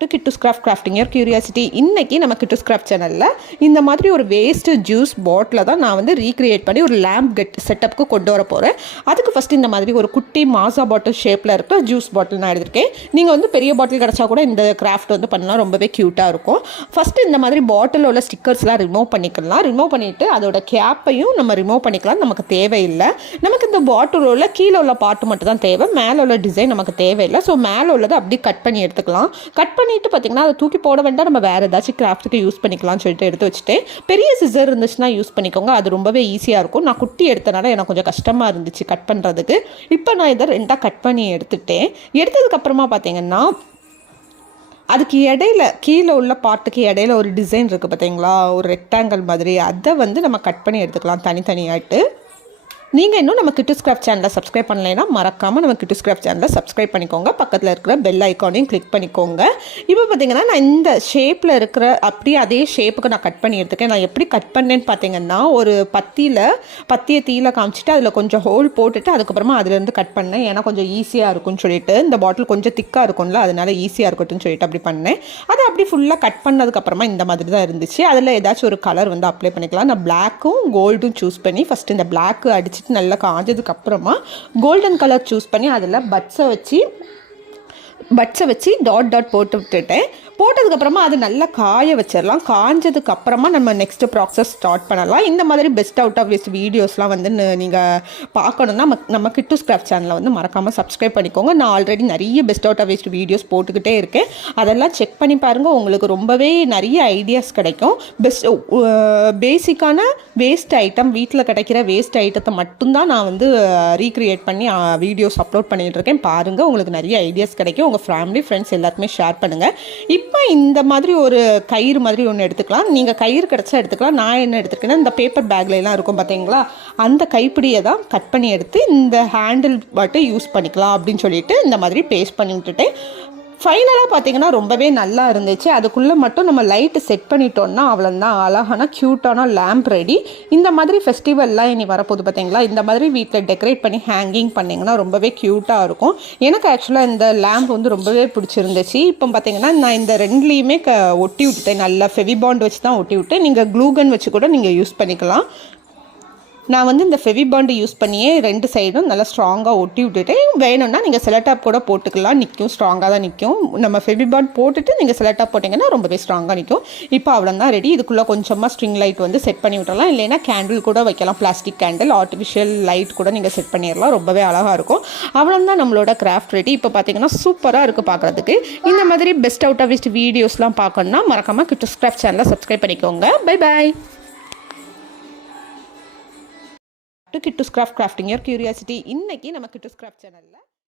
To Kittu craft crafting your curiosity இன்னைக்கு நம்ம கிட்டு ஸ்கிராஃப்ட் சேனலில் இந்த மாதிரி ஒரு வேஸ்ட்டு ஜூஸ் பாட்டில் தான் நான் வந்து ரீக்ரியேட் பண்ணி ஒரு லேம்ப் கெட் செட்டப்புக்கு கொண்டு வர போகிறேன் அதுக்கு ஃபஸ்ட்டு இந்த மாதிரி ஒரு குட்டி மாசா பாட்டில் ஷேப்பில் இருக்கிற ஜூஸ் பாட்டில் நான் எடுத்திருக்கேன். நீங்கள் வந்து பெரிய பாட்டில் கிடச்சா கூட இந்த கிராஃப்ட் வந்து பண்ணால் ரொம்பவே க்யூட்டாக இருக்கும். ஃபஸ்ட்டு இந்த மாதிரி பாட்டிலில் உள்ள ஸ்டிக்கர்ஸ்லாம் ரிமூவ் பண்ணிக்கலாம். ரிமூவ் பண்ணிவிட்டு அதோட கேப்பையும் நம்ம ரிமூவ் பண்ணிக்கலாம். நமக்கு தேவையில்லை. நமக்கு இந்த பாட்டில் உள்ள கீழே உள்ள பாட்டு மட்டும் தான் தேவை. மேலே உள்ள டிசைன் நமக்கு தேவையில்லை. ஸோ மேலே உள்ளதை அப்படியே கட் பண்ணி எடுத்துக்கலாம். கட் பண்ணி பண்ணிவிட்டு பார்த்திங்கன்னா அதை தூக்கி போட வேண்டாம். நம்ம வேறு ஏதாச்சும் கிராஃப்ட்டுக்கு யூஸ் பண்ணிக்கலாம்னு சொல்லிட்டு எடுத்து வச்சுட்டேன் பெரிய சிசர் இருந்துச்சுன்னா யூஸ் பண்ணிக்கோங்க. அது ரொம்பவே ஈஸியாக இருக்கும். நான் குட்டி எடுத்தனால எனக்கு கொஞ்சம் கஷ்டமாக இருந்துச்சு கட் பண்ணுறதுக்கு இப்போ நான் இதை ரெண்டாக கட் பண்ணி எடுத்துட்டேன். எடுத்ததுக்கப்புறமா பார்த்திங்கன்னா அதுக்கு இடையில கீழே உள்ள பாட்டுக்கு இடையில ஒரு டிசைன் இருக்குது பார்த்தீங்களா ஒரு ரெக்டாங்கிள் மாதிரி. அதை வந்து நம்ம கட் பண்ணி எடுத்துக்கலாம் தனித்தனியாகிட்டு நீங்கள் இன்னும் நம்ம கிட்டு ஸ்கிராஃப்ட் சேனலை சப்ஸ்கிரைப் பண்ணலைன்னா மறக்காமல் நம்ம கிட்டு ஸ்கிராஃப்ட் சேனலை சப்ஸ்கிரைப் பண்ணிக்கோங்க. பக்கத்தில் இருக்கிற பெல் ஐக்கானையும் கிளிக் பண்ணிக்கோங்க. இப்போ பார்த்தீங்கன்னா நான் இந்த ஷேப்பில் இருக்கிற அப்படியே அதே ஷேப்புக்கு நான் கட் பண்ணி எடுத்துக்கேன் நான் எப்படி கட் பண்ணேன்னு பார்த்தீங்கன்னா ஒரு பத்தியில் பத்தியை தீயில் காமிச்சிட்டு அதில் கொஞ்சம் ஹோல் போட்டுட்டு அதுக்கப்புறமா அதுலேருந்து கட் பண்ணேன். ஏன்னா கொஞ்சம் ஈஸியாக இருக்கும்னு சொல்லிட்டு இந்த பாட்டில் கொஞ்சம் திக்காக இருக்கும்ல அதனால ஈஸியாக இருக்கட்டும்னு சொல்லிட்டு அப்படி பண்ணேன். அதை அப்படி ஃபுல்லாக கட் பண்ணதுக்கப்புறமா இந்த மாதிரி தான் இருந்துச்சு. அதில் ஏதாச்சும் ஒரு கலர் வந்து அப்ளை பண்ணிக்கலாம். நான் பிளாக்கும் கோல்டும் சூஸ் பண்ணி ஃபஸ்ட்டு இந்த பிளாக்கு அடிச்சுட்டு நல்லா காஞ்சதுக்கப்புறமா கோல்டன் கலர் சூஸ் பண்ணி அதில் பட்ஸை வச்சு பட்ஸை வச்சு டாட் டாட் போட்டு விட்டுட்டேன். போட்டதுக்கப்புறமா அது நல்லா காய வச்சிடலாம் காஞ்சதுக்கு அப்புறமா நம்ம நெக்ஸ்ட் ப்ராசஸ் ஸ்டார்ட் பண்ணலாம். இந்த மாதிரி பெஸ்ட் அவுட் ஆஃப் வேஸ்ட் வீடியோஸ்லாம் வந்து நீங்கள் பார்க்கணுன்னா நம்ம நம்ம கிட்டு ஸ்கிராப் சேனலை வந்து மறக்காமல் சப்ஸ்கிரைப் பண்ணிக்கோங்க. நான் ஆல்ரெடி நிறைய best out of waste videos போட்டுக்கிட்டே இருக்கேன். அதெல்லாம் செக் பண்ணி பாருங்கள் உங்களுக்கு ரொம்பவே நிறைய ஐடியாஸ் கிடைக்கும். பெஸ்ட் பேசிக்கான வேஸ்ட் ஐட்டம் வீட்டில் கிடைக்கிற வேஸ்ட் ஐட்டத்தை மட்டும்தான் நான் வந்து ரீக்ரியேட் பண்ணி வீடியோஸ் அப்லோட் பண்ணிகிட்டு இருக்கேன். பாருங்கள் உங்களுக்கு நிறைய ஐடியாஸ் கிடைக்கும். உங்கள் ஃபேமிலி ஃப்ரெண்ட்ஸ் எல்லாத்துமே ஷேர் பண்ணுங்கள் இப்போ இந்த மாதிரி ஒரு கயிறு மாதிரி ஒன்று எடுத்துக்கலாம். நீங்கள் கயிறு கிடச்சா எடுத்துக்கலாம். நான் என்ன எடுத்துருக்கேன்னா இந்த பேப்பர் பேக்லாம் இருக்கும் பார்த்தீங்களா அந்த கைப்பிடியை தான் கட் பண்ணி எடுத்து இந்த ஹேண்டில் மட்டும் யூஸ் பண்ணிக்கலாம் அப்படின்னு சொல்லிட்டு இந்த மாதிரி பேஸ்ட் பண்ணி விட்டுட்டேன். ஃபைனலாக பார்த்தீங்கன்னா ரொம்பவே நல்லா இருந்துச்சு. அதுக்குள்ளே மட்டும் நம்ம லைட்டு செட் பண்ணிட்டோம்னா அவ்வளோந்தான் அழகான க்யூட்டான லேம்ப் ரெடி இந்த மாதிரி ஃபெஸ்டிவல்லாம் இனி வரப்போகுது பார்த்தீங்களா இந்த மாதிரி வீட்டில் டெக்கரேட் பண்ணி ஹேங்கிங் பண்ணிங்கன்னா ரொம்பவே க்யூட்டாக இருக்கும். எனக்கு ஆக்சுவலாக இந்த லேம்ப் வந்து ரொம்பவே பிடிச்சிருந்துச்சு. இப்போ பார்த்தீங்கன்னா நான் இந்த ரெண்டுலேயுமே க ஒட்டி விட்டுட்டேன். நல்லா ஃபெவிபாண்ட் வச்சு தான் ஒட்டி விட்டேன். நீங்கள் க்ளூகன் வச்சு கூட நீங்கள் யூஸ் பண்ணிக்கலாம். நான் வந்து இந்த ஃபெவி பாண்டு யூஸ் பண்ணியே ரெண்டு சைடும் நல்லா ஸ்ட்ராங்காக ஒட்டி விட்டுட்டேன் வேணும்னா நீங்கள் செலட்டாப் கூட போட்டுக்கலாம். நிற்கும் ஸ்ட்ராங்காக தான் நிற்கும் நம்ம ஃபெவி பாண்ட் போட்டுட்டு நீங்கள் செலட்டாப் போட்டிங்கன்னா ரொம்பவே ஸ்ட்ராங்காக நிற்கும் இப்போ அவ்வளோதான் ரெடி இதுக்குள்ளே கொஞ்சமாக ஸ்ட்ரிங் லைட் வந்து செட் பண்ணி விட்டுறலாம். இல்லைன்னா கேண்டில் கூட வைக்கலாம். பிளாஸ்டிக் கேண்டில் ஆர்டிஃபிஷியல் லைட் கூட நீங்கள் செட் பண்ணிடலாம். ரொம்பவே அழகாக இருக்கும். அவ்வளோதான் நம்மளோட கிராஃப்ட் ரெடி இப்போ பார்த்தீங்கன்னா சூப்பராக இருக்குது பார்க்குறதுக்கு இந்த மாதிரி பெஸ்ட் அவுட் ஆஃப் வெஸ்ட் வீடியோஸ்லாம் பார்க்கணுன்னா மறக்காமல் கிட்ட ஸ்கிராஃப்ட் சேனலை சப்ஸ்கிரைப் பண்ணிக்கோங்க. Bye bye to Kittu craft crafting your curiosity இன்னைக்கு நம்ம கிட்டு ஸ்கிராஃப்ட் சேனலில்